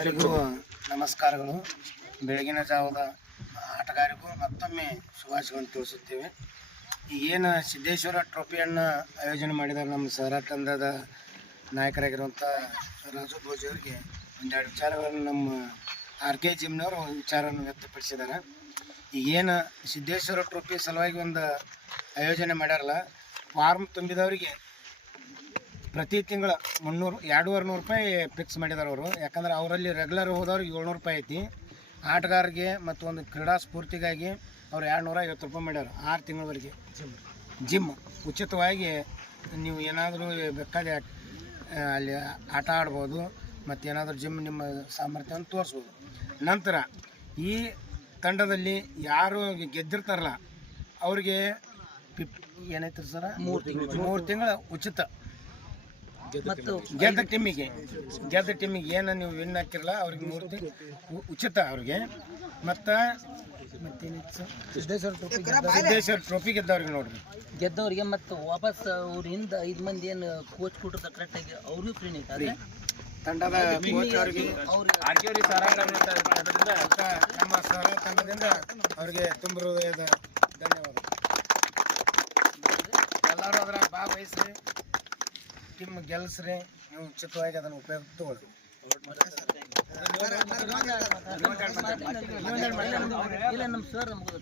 ಎಲ್ಲರಿಗೂ ನಮಸ್ಕಾರಗಳು. ಬೆಳಗಿನ ಜಾವದ ಆಟಗಾರರಿಗೂ ಮತ್ತೊಮ್ಮೆ ಶುಭಾಶಯಗಳನ್ನು ತಿಳಿಸುತ್ತೇವೆ. ಈಗೇನು ಸಿದ್ದೇಶ್ವರ ಟ್ರೋಫಿಯನ್ನು ಆಯೋಜನೆ ಮಾಡಿದ್ದಾರೆ ನಮ್ಮ ಸಹರಾ ತಂಡದ ನಾಯಕರಾಗಿರುವಂಥ ರಾಜು ಭೋಜ್ ಅವರಿಗೆ ಒಂದೆರಡು ವಿಚಾರಗಳನ್ನು ನಮ್ಮ RK ಜಿಮ್ನವರು ವಿಚಾರವನ್ನು ವ್ಯಕ್ತಪಡಿಸಿದ್ದಾರೆ. ಈಗೇನು ಸಿದ್ದೇಶ್ವರ ಟ್ರೋಫಿ ಸಲುವಾಗಿ ಒಂದು ಆಯೋಜನೆ ಮಾಡ್ಯಾರಲ್ಲ, ಫಾರ್ಮ್ ತುಂಬಿದವರಿಗೆ ಪ್ರತಿ ತಿಂಗಳು 250 ರೂಪಾಯಿ ಫಿಕ್ಸ್ ಮಾಡಿದ್ದಾರೆ ಅವರು. ಯಾಕಂದ್ರೆ ಅವರಲ್ಲಿ ರೆಗ್ಯುಲರ್ ಹೋದವ್ರಿಗೆ 700 ರೂಪಾಯಿ ಐತಿ. ಆಟಗಾರರಿಗೆ ಮತ್ತು ಒಂದು ಕ್ರೀಡಾ ಸ್ಫೂರ್ತಿಗಾಗಿ ಅವ್ರು 250 ರೂಪಾಯಿ ಮಾಡ್ಯಾರ 6 ತಿಂಗಳವರೆಗೆ. ಜಿಮ್ ಉಚಿತವಾಗಿ ನೀವು ಏನಾದರೂ ಬೇಕಾದ ಅಲ್ಲಿ ಆಟ ಆಡ್ಬೋದು ಮತ್ತು ಏನಾದರೂ ಜಿಮ್ ನಿಮ್ಮ ಸಾಮರ್ಥ್ಯವನ್ನು ತೋರಿಸ್ಬೋದು. ನಂತರ ಈ ತಂಡದಲ್ಲಿ ಯಾರು ಗೆದ್ದಿರ್ತಾರಲ್ಲ ಅವ್ರಿಗೆ ಏನೈತ್ರಿ ಸರ 3 ತಿಂಗಳ ಉಚಿತ. ಮತ್ತು ಗೆದ್ದ ಟೀಮಿಗೆ ಏನು ನೀವು ವಿನ್ ಹಾಕಿರಲ್ಲ ಅವ್ರಿಗೆ 3 ತಿಂಗಳು ಉಚಿತ ಅವ್ರಿಗೆ. ಮತ್ತು ಸಿದ್ದೇಶ್ವರ ಟ್ರೋಫಿ ಗೆದ್ದವ್ರಿಗೆ ನೋಡ್ರಿ, ಗೆದ್ದವ್ರಿಗೆ ಮತ್ತು ವಾಪಸ್ ಅವ್ರ ಹಿಂದ 5 ಮಂದಿ ಏನು ಕೋಚ್ ಕೊಟ್ಟಿರ್ತಾರೆ ಕರೆಕ್ಟಾಗಿ ಅವ್ರಿಗೂ ಫ್ರೀ ಐತೆ. ತಂಡದ ಕೋಚ್ ಅವರಿಗೆ ನಮ್ಮ ಸಹರಾ ತಂಡದಿಂದ ಅವ್ರಿಗೆ ತುಂಬ ಹೃದಯದ ಧನ್ಯವಾದ. ಎಲ್ಲರೂ ಅದ್ರಾಗ ಭಾಗವಹಿಸ್ರಿ, ಟೀಮ್ ಗೆಲ್ಸ್ರಿ, ನೀವು ಉಚಿತವಾಗಿ ಅದನ್ನು ಉಪಯೋಗ ತಗೊಳ್ಳಿ. ಇಲ್ಲ ನಮ್ಮ ಸರ್ ನಮ್ಗೆ